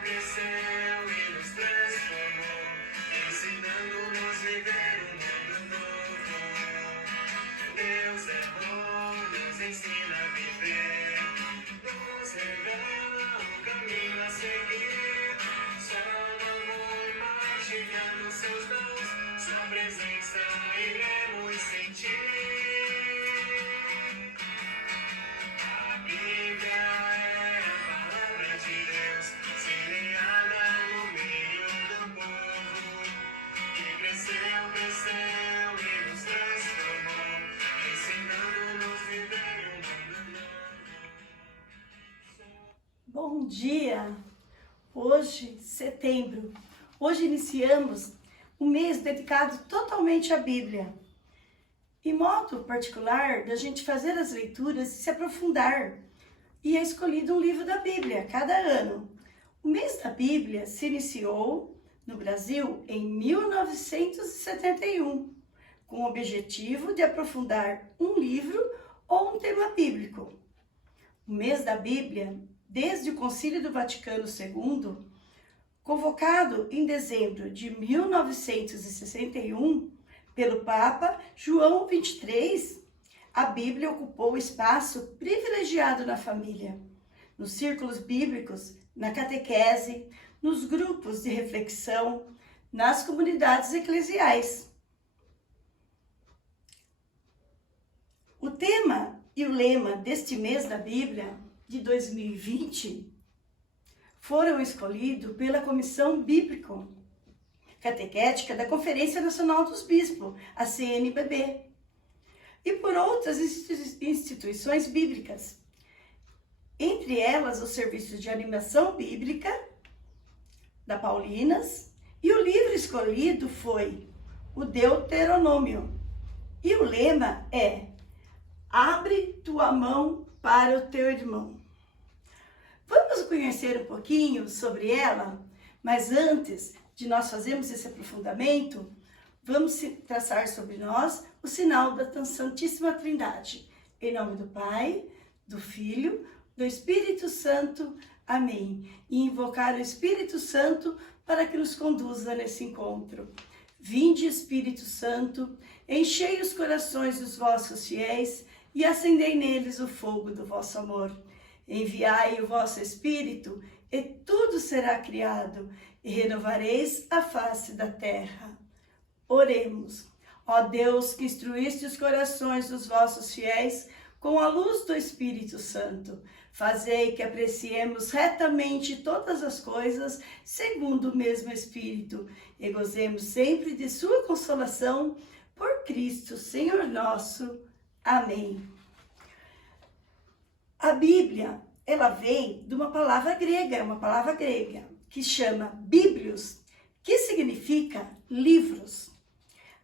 cresceu e nos transformou, ensinando-nos a viver um mundo novo. Deus é bom, nos ensina a viver, nos revela o caminho a seguir. Só no amor, partilhando seus dons, sua presença iremos sentir. A Bíblia é a palavra de Deus, semeada no meio do povo, que cresceu e nos transformou, ensinando-nos a viver um mundo novo. Bom dia! Hoje, setembro, hoje iniciamos um mês dedicado totalmente à Bíblia. Em modo particular, da gente fazer as leituras e se aprofundar. E é escolhido um livro da Bíblia cada ano. O mês da Bíblia se iniciou no Brasil em 1971, com o objetivo de aprofundar um livro ou um tema bíblico. O mês da Bíblia, desde o Concílio do Vaticano II, convocado em dezembro de 1961 pelo Papa João XXIII, a Bíblia ocupou espaço privilegiado na família, nos círculos bíblicos, na catequese, nos grupos de reflexão, nas comunidades eclesiais. O tema e o lema deste mês da Bíblia de 2020 foram escolhidos pela Comissão Bíblico Catequética da Conferência Nacional dos Bispos, a CNBB, e por outras instituições bíblicas, entre elas os serviços de animação bíblica da Paulinas, e o livro escolhido foi o Deuteronômio, e o lema é: abre tua mão para o teu irmão. Vamos conhecer um pouquinho sobre ela, mas antes de nós fazermos esse aprofundamento, vamos traçar sobre nós o sinal da Santíssima Trindade. Em nome do Pai, do Filho, do Espírito Santo. Amém. E invocar o Espírito Santo para que nos conduza nesse encontro. Vinde, Espírito Santo, enchei os corações dos vossos fiéis e acendei neles o fogo do vosso amor. Enviai o vosso Espírito, e tudo será criado, e renovareis a face da terra. Oremos. Ó Deus, que instruíste os corações dos vossos fiéis com a luz do Espírito Santo, fazei que apreciemos retamente todas as coisas segundo o mesmo Espírito, e gozemos sempre de sua consolação, por Cristo, Senhor nosso. Amém. A Bíblia, ela vem de uma palavra grega, que chama Bíblios, que significa livros.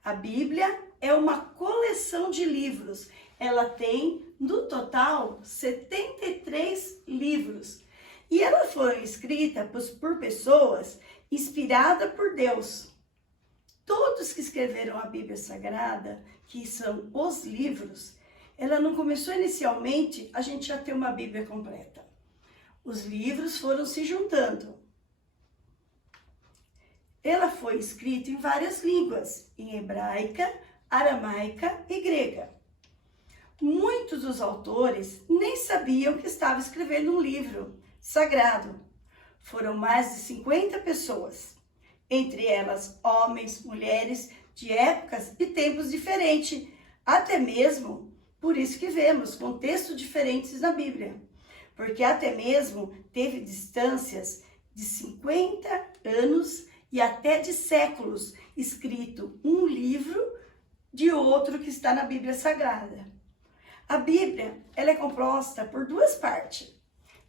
A Bíblia é uma coleção de livros. Ela tem, no total, 73 livros. E ela foi escrita por pessoas inspiradas por Deus. Todos que escreveram a Bíblia Sagrada, que são os livros, ela não começou inicialmente a gente já ter uma Bíblia completa. Os livros foram se juntando. Ela foi escrita em várias línguas, em hebraica, aramaica e grega. Muitos dos autores nem sabiam que estavam escrevendo um livro sagrado. Foram mais de 50 pessoas, entre elas homens, mulheres, de épocas e tempos diferentes, até mesmo por isso que vemos contextos diferentes na Bíblia, porque até mesmo teve distâncias de 50 anos e até de séculos escrito um livro de outro que está na Bíblia Sagrada. A Bíblia, ela é composta por duas partes.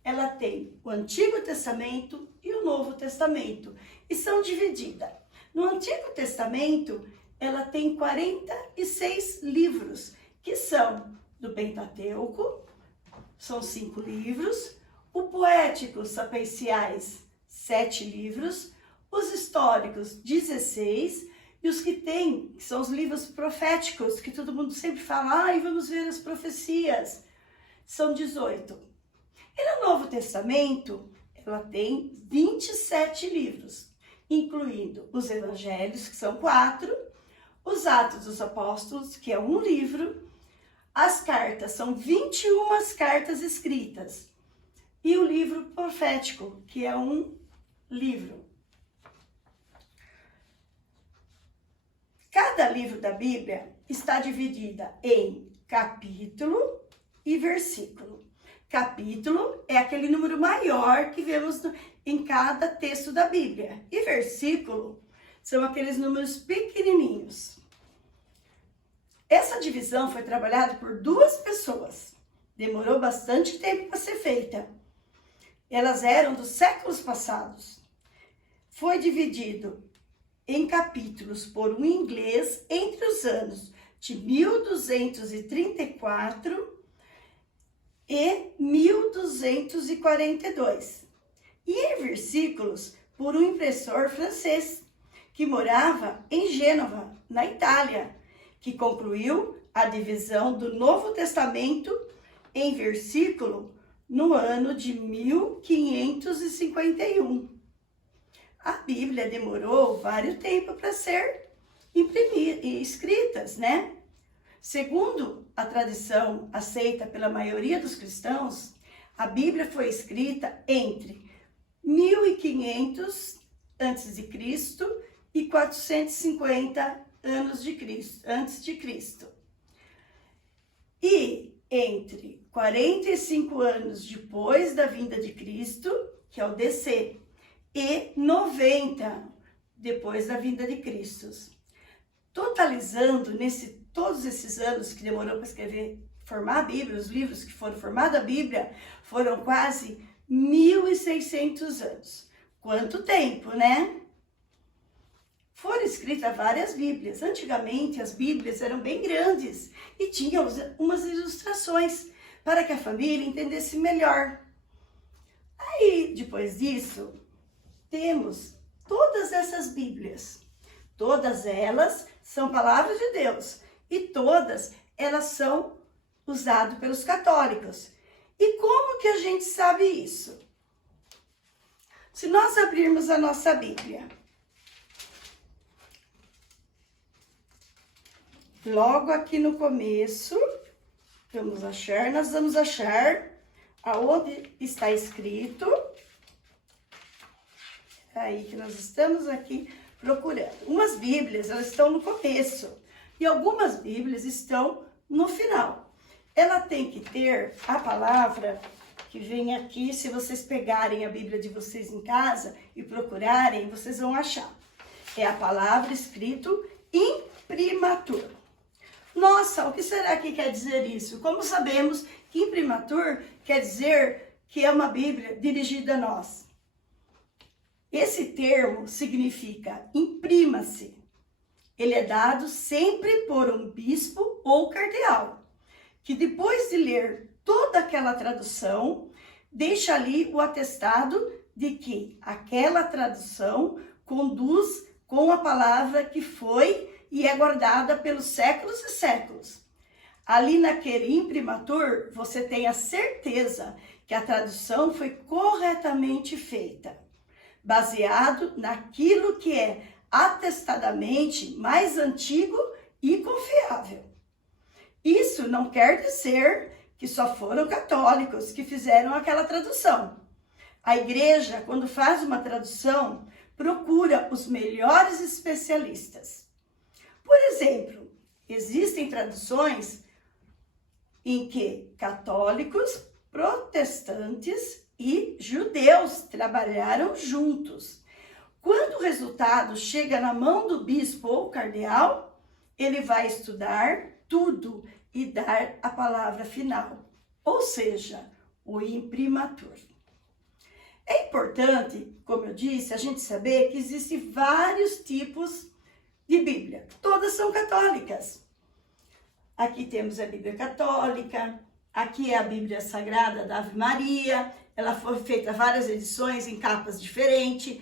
Ela tem o Antigo Testamento e o Novo Testamento, e são divididas. No Antigo Testamento, ela tem 46 livros, que são do Pentateuco, são 5 livros, o Poéticos Sapienciais, 7 livros, os históricos, 16, e os que são os livros proféticos, que todo mundo sempre fala, vamos ver as profecias, são 18. E no Novo Testamento, ela tem 27 livros, incluindo os evangelhos, que são 4, os Atos dos Apóstolos, que é um livro, as cartas, são 21 cartas escritas, e o livro profético, que é um livro. Cada livro da Bíblia está dividida em capítulo e versículo. Capítulo é aquele número maior que vemos em cada texto da Bíblia. E versículo são aqueles números pequenininhos. Essa divisão foi trabalhada por 2 pessoas. Demorou bastante tempo para ser feita. Elas eram dos séculos passados. Foi dividido em capítulos por um inglês entre os anos de 1234 e 1242. E em versículos por um impressor francês que morava em Gênova, na Itália, que concluiu a divisão do Novo Testamento em versículo no ano de 1551. A Bíblia demorou vários tempos para ser escritas, né? Segundo a tradição aceita pela maioria dos cristãos, a Bíblia foi escrita entre 1500 a.C. e 450 anos antes de Cristo. E entre 45 anos depois da vinda de Cristo, que é o DC, e 90 depois da vinda de Cristo. Totalizando todos esses anos que demorou para formar a Bíblia, os livros que foram formados a Bíblia, foram quase 1.600 anos. Quanto tempo, né? Foram escritas várias Bíblias. Antigamente as Bíblias eram bem grandes e tinham umas ilustrações para que a família entendesse melhor. Aí, depois disso, temos todas essas Bíblias. Todas elas são palavras de Deus e todas elas são usadas pelos católicos. E como que a gente sabe isso? Se nós abrirmos a nossa Bíblia, logo aqui no começo, nós vamos achar aonde está escrito. Aí que nós estamos aqui procurando. Umas Bíblias, elas estão no começo e algumas Bíblias estão no final. Ela tem que ter a palavra que vem aqui. Se vocês pegarem a Bíblia de vocês em casa e procurarem, vocês vão achar. É a palavra escrito imprimatur. Nossa, o que será que quer dizer isso? Como sabemos que imprimatur quer dizer que é uma Bíblia dirigida a nós? Esse termo significa imprima-se. Ele é dado sempre por um bispo ou cardeal, que depois de ler toda aquela tradução, deixa ali o atestado de que aquela tradução conduz com a palavra que foi e é guardada pelos séculos e séculos. Ali naquele imprimatur, você tem a certeza que a tradução foi corretamente feita, baseado naquilo que é atestadamente mais antigo e confiável. Isso não quer dizer que só foram católicos que fizeram aquela tradução. A igreja, quando faz uma tradução, procura os melhores especialistas. Por exemplo, existem traduções em que católicos, protestantes e judeus trabalharam juntos. Quando o resultado chega na mão do bispo ou cardeal, ele vai estudar tudo e dar a palavra final, ou seja, o imprimatur. É importante, como eu disse, a gente saber que existem vários tipos de Bíblia. Todas são católicas. Aqui temos a Bíblia católica, aqui é a Bíblia Sagrada da Ave Maria, ela foi feita várias edições em capas diferentes.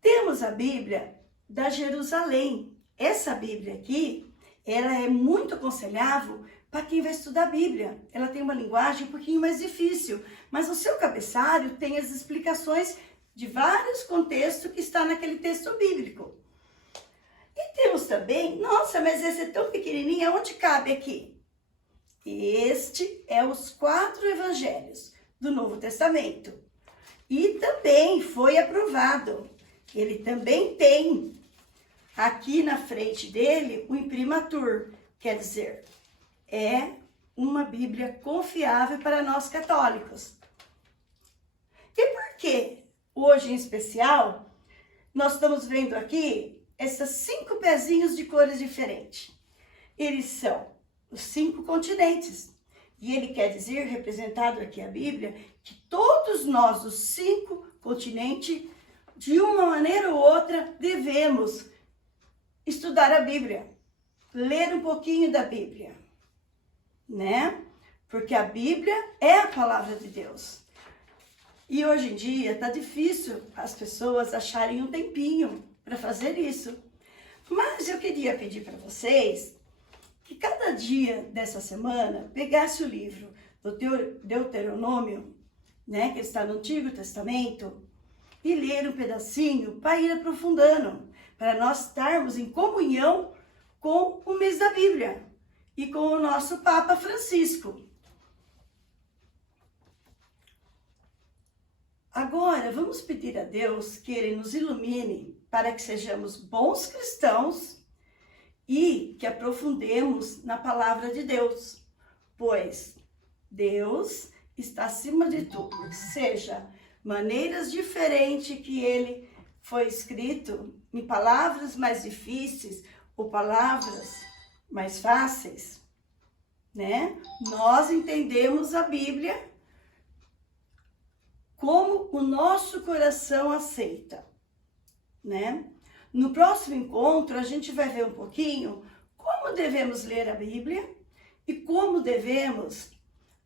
Temos a Bíblia da Jerusalém. Essa Bíblia aqui, ela é muito aconselhável para quem vai estudar a Bíblia. Ela tem uma linguagem um pouquinho mais difícil, mas o seu cabeçalho tem as explicações de vários contextos que está naquele texto bíblico. E temos também, nossa, mas esse é tão pequenininho, aonde cabe aqui? Este é os 4 evangelhos do Novo Testamento. E também foi aprovado. Ele também tem aqui na frente dele o imprimatur, quer dizer, é uma Bíblia confiável para nós católicos. E por que hoje em especial nós estamos vendo aqui esses 5 pezinhos de cores diferentes? Eles são os 5 continentes. E ele quer dizer, representado aqui a Bíblia, que todos nós, os 5 continentes, de uma maneira ou outra, devemos estudar a Bíblia, ler um pouquinho da Bíblia, né? Porque a Bíblia é a palavra de Deus. E hoje em dia está difícil as pessoas acharem um tempinho para fazer isso. Mas eu queria pedir para vocês que cada dia dessa semana pegasse o livro do Deuteronômio, né, que está no Antigo Testamento, e ler um pedacinho para ir aprofundando, para nós estarmos em comunhão com o mês da Bíblia e com o nosso Papa Francisco. Agora, vamos pedir a Deus que Ele nos ilumine para que sejamos bons cristãos e que aprofundemos na palavra de Deus, pois Deus está acima de tudo, seja maneiras diferentes que Ele foi escrito, em palavras mais difíceis ou palavras mais fáceis, né? Nós entendemos a Bíblia como o nosso coração aceita, né? No próximo encontro, a gente vai ver um pouquinho como devemos ler a Bíblia e como devemos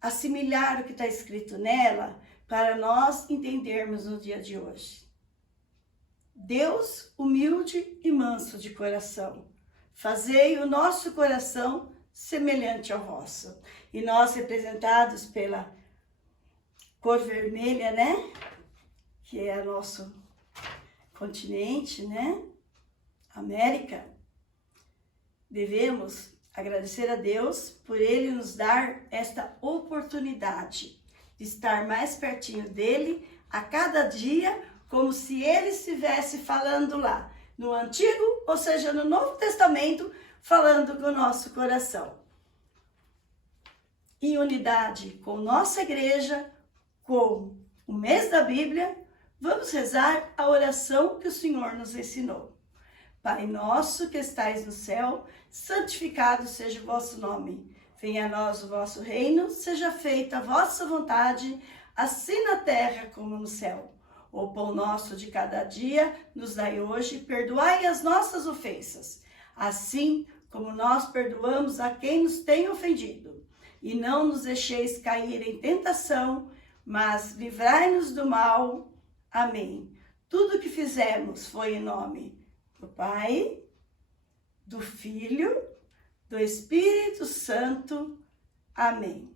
assimilar o que está escrito nela para nós entendermos no dia de hoje. Deus humilde e manso de coração, fazei o nosso coração semelhante ao vosso. E nós, representados pela cor vermelha, né? Que é o nosso continente, né? América. Devemos agradecer a Deus por Ele nos dar esta oportunidade de estar mais pertinho dEle a cada dia, como se Ele estivesse falando lá, no Antigo, ou seja, no Novo Testamento, falando com o nosso coração. Em unidade com nossa igreja, com o mês da Bíblia, vamos rezar a oração que o Senhor nos ensinou. Pai nosso que estais no céu, santificado seja o vosso nome. Venha a nós o vosso reino, seja feita a vossa vontade, assim na terra como no céu. O pão nosso de cada dia nos dai hoje, perdoai as nossas ofensas, assim como nós perdoamos a quem nos tem ofendido. E não nos deixeis cair em tentação, mas livrai-nos do mal. Amém. Tudo que fizemos foi em nome do Pai, do Filho, do Espírito Santo. Amém.